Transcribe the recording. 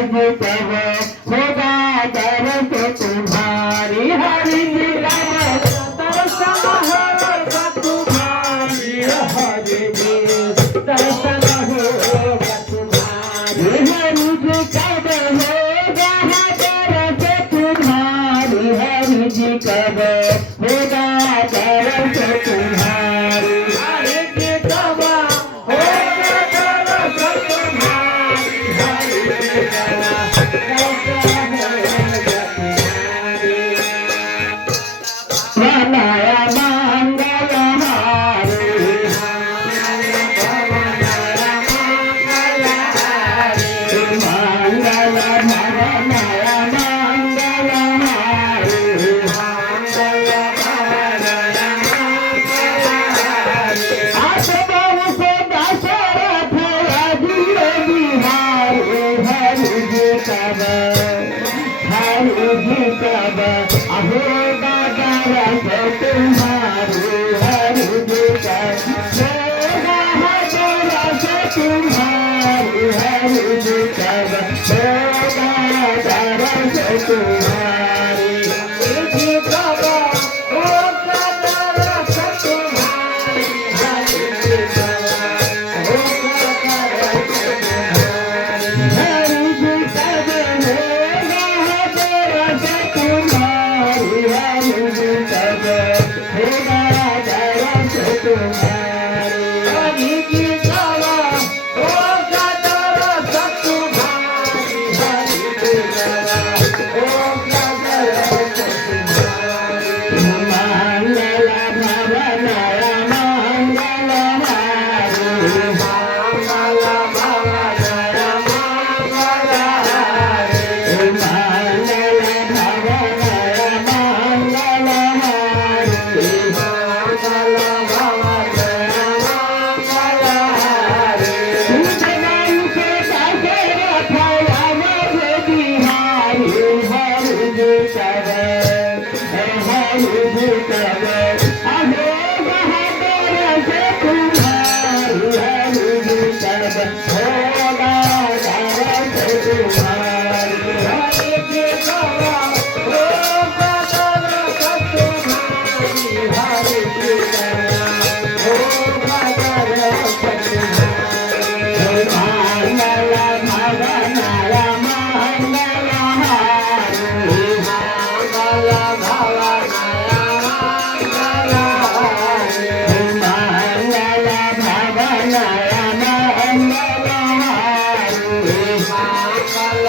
जी कब होगा दर्श तुम्हारी हरि जी कब दर्शन होगा तुम्हारी हरि जी दर्शन होगा तुम्हारी हरि जी कब होगा दर्श तुम्हारी हरि जी कब होगा दर्श तुम्हारी हरि जी कब Manaya Mangala Hari Manaya Mangala Hari Mangala Manaya Mangala Hari Mangala Manaya Mangala Hari Asabam se Dasarath Rajya Bihari Hari Ji Kaba Hari Ji Kaba Ahoga तुम्हारी हरि जी कब होगा दर्श तुम्हारी हरि जी कब होगा दर्श तुम्हारी हरि जी कब होगा दर्श तुम्हारी हरि जी कब होगा दर्श तुम्हारी हरि जी कब होगा दर्श तुम्हारी हरि जी कब होगा दर्श तुम्हारी हरि जी कब होगा दर्श तुम्हारी हरि जी कब होगा दर्श तुम्हारी मंगल भवनय मंगल हारी मंगल भवनय मंगल हारी मंगल भवनय मंगल हारी मंगल भवनय मंगल हारी जगन के दशरथ राम बिहारी हरि जी कब हरि जी कब अहोगा दर्श तुम्हारी हरि जी कब होगा दर्श तुम्हारी हरि जी कब होगा दर्श तुम्हारी हरि जी कब होगा दर्श तुम्हारी मंगल भवनय मंगल हारी मंगल भवनय मंगल हारी मंगल भवनय मंगल हारी मंगल